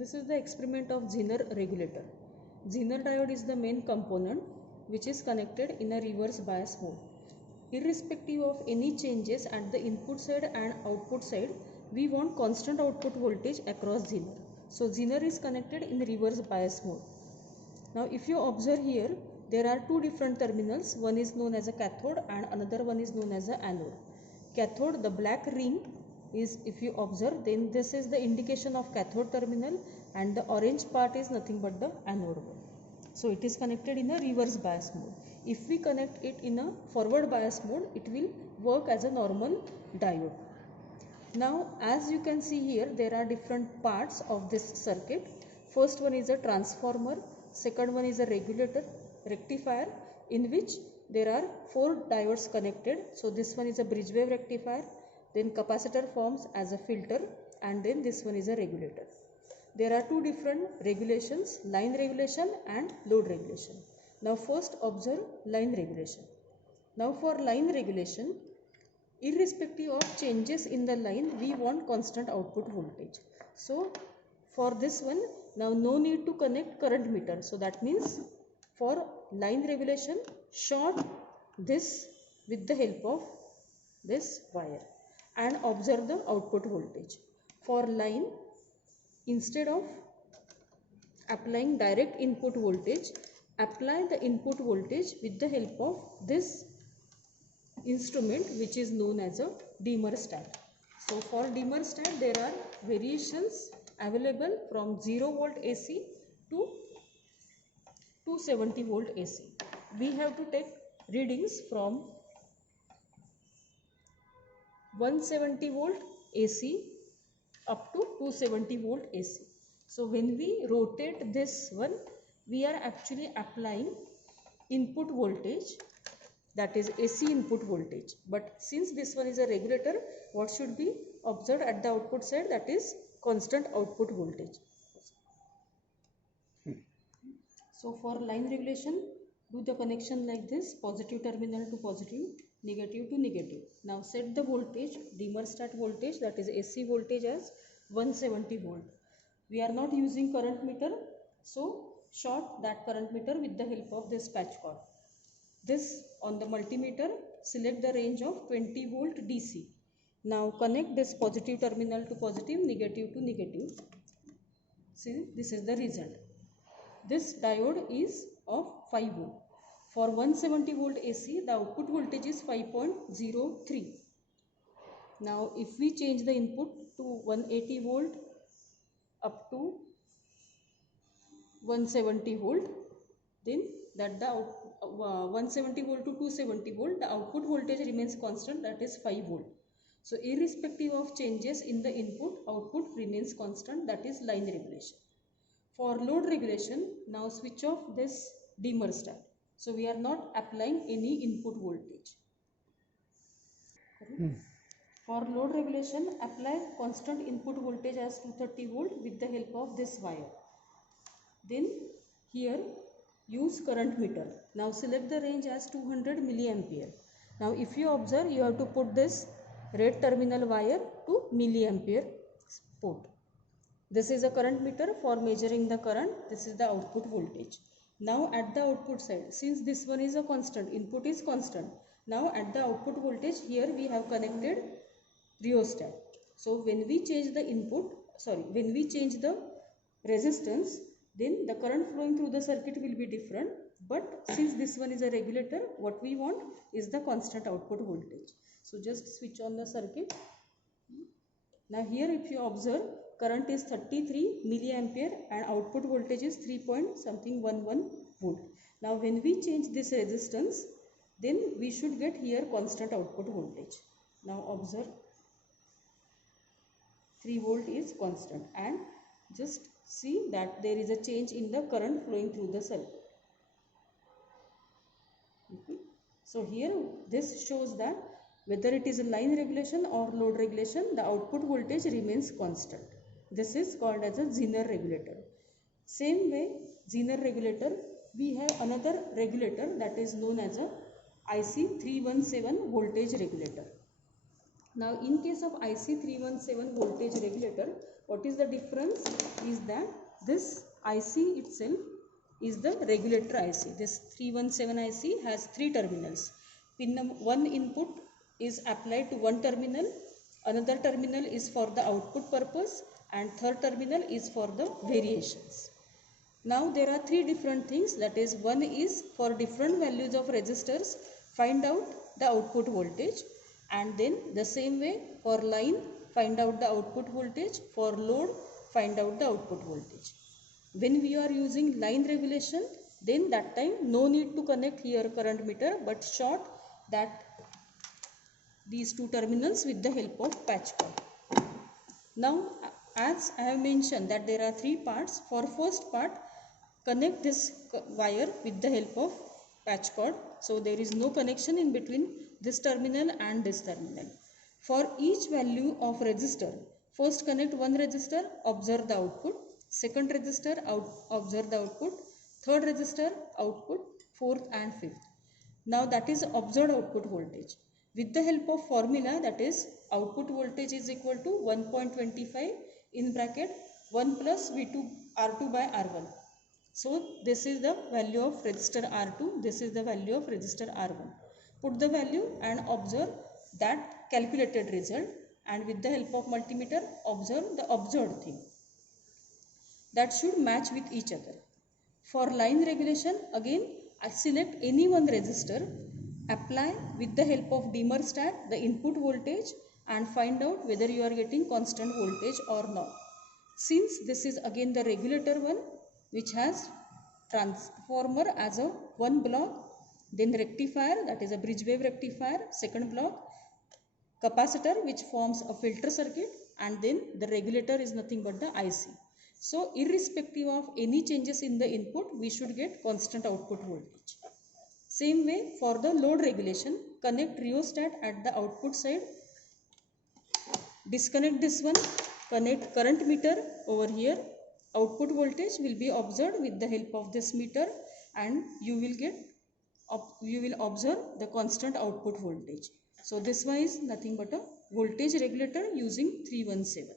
This is the experiment of Zener regulator. Zener diode is the main component which is connected in a reverse bias mode. Irrespective of any changes at the input side and output side, we want constant output voltage across Zener. So Zener is connected in reverse bias mode. Now if you observe here, there are two different terminals. One is known as a cathode and another one is known as a anode. Cathode, the black ring is, if you observe, then this is the indication of cathode terminal and the orange part is nothing but the anode one. So it is connected in a reverse bias mode. If we connect it in a forward bias mode, it will work as a normal diode. Now as you can see here, there are different parts of this circuit. First one is a transformer, second one is a regulator, rectifier, in which there are 4 diodes connected. So this one is a bridge wave rectifier, then capacitor forms as a filter, and then this one is a regulator. There are two different regulations, line regulation and load regulation. Now first observe line regulation. Now for line regulation, irrespective of changes in the line, we want constant output voltage. So for this one, now no need to connect current meter. So that means for line regulation, short this with the help of this wire and observe the output voltage. For line, instead of applying direct input voltage, apply the input voltage with the help of this instrument which is known as a dimmer stat. So for dimmer stat, there are variations available from 0 volt AC to 270 volt AC. We have to take readings from 170 volt AC up to 270 volt AC. So when we rotate this one, we are actually applying input voltage, that is AC input voltage. But since this one is a regulator, what should be observed at the output side? That is constant output voltage. So for line regulation, do the connection like this: positive terminal to positive, negative to negative. Now set the voltage, dimmer stat voltage, that is AC voltage, as 170 volt. We are not using current meter, so short that current meter with the help of this patch cord. This on the multimeter, select the range of 20 volt DC. Now connect this positive terminal to positive, negative to negative. See, this is the result. This diode is of 5 volt. For 170 volt AC, the output voltage is 5.03. Now if we change the input to 180 volt up to 170 volt, then that the 170 volt to 270 volt, the output voltage remains constant, that is 5 volt. So irrespective of changes in the input, output remains constant, that is line regulation. For load regulation, now switch off this dimmer stat. So we are not applying any input voltage. For load regulation, apply constant input voltage as 230 volt with the help of this wire. Then here use current meter. Now select the range as 200 milliampere. Now if you observe, you have to put this red terminal wire to milliampere port. This is a current meter for measuring the current. This is the output voltage. Now at the output side, since this one is a constant, input is constant. Now at the output voltage, here we have connected rheostat. So when we change the when we change the resistance, then the current flowing through the circuit will be different. But since this one is a regulator, what we want is the constant output voltage. So just switch on the circuit. Now here if you observe, current is 33 milliampere and output voltage is 3.11 volt. Now when we change this resistance, then we should get here constant output voltage. Now observe, 3 volt is constant, and just see that there is a change in the current flowing through the circuit. Okay. So here this shows that whether it is a line regulation or load regulation, the output voltage remains constant. This is called as a Zener regulator. Same way, Zener regulator, we have another regulator that is known as a IC317 voltage regulator. Now in case of IC317 voltage regulator, What is the difference is that this IC itself is the regulator IC. This 317 IC has 3 terminals. Pin number 1 input is applied to one terminal, another terminal is for the output purpose, and third terminal is for the variations. Now there are 3 different things, that is, one is for different values of resistors find out the output voltage, and then the same way for line find out the output voltage, for load find out the output voltage. When we are using line regulation, then that time no need to connect here current meter, but short that these 2 terminals with the help of patch cord. Now as I have mentioned that there are 3 parts. For first part, connect this wire with the help of patch cord, so there is no connection in between this terminal and this terminal. For each value of resistor, first connect one resistor, observe the output, second resistor, observe the output, third resistor, output, fourth and fifth. Now that is observed output voltage. With the help of formula, that is output voltage is equal to 1.25 in bracket 1 plus V2 R2 by R1. So this is the value of resistor R2, this is the value of resistor R1. Put the value and observe that calculated result, and with the help of multimeter observe the observed thing. That should match with each other. For line regulation, again I select any one resistor, apply with the help of dimmer stat the input voltage and find out whether you are getting constant voltage or not. Since this is again the regulator one, which has transformer as a one block, then rectifier, that is a bridge wave rectifier, second block, capacitor which forms a filter circuit, and then the regulator is nothing but the IC. So irrespective of any changes in the input, we should get constant output voltage. Same way for the load regulation, connect rheostat at the output side, disconnect this one, connect current meter over here, output voltage will be observed with the help of this meter, and you will observe the constant output voltage. So this one is nothing but a voltage regulator using 317.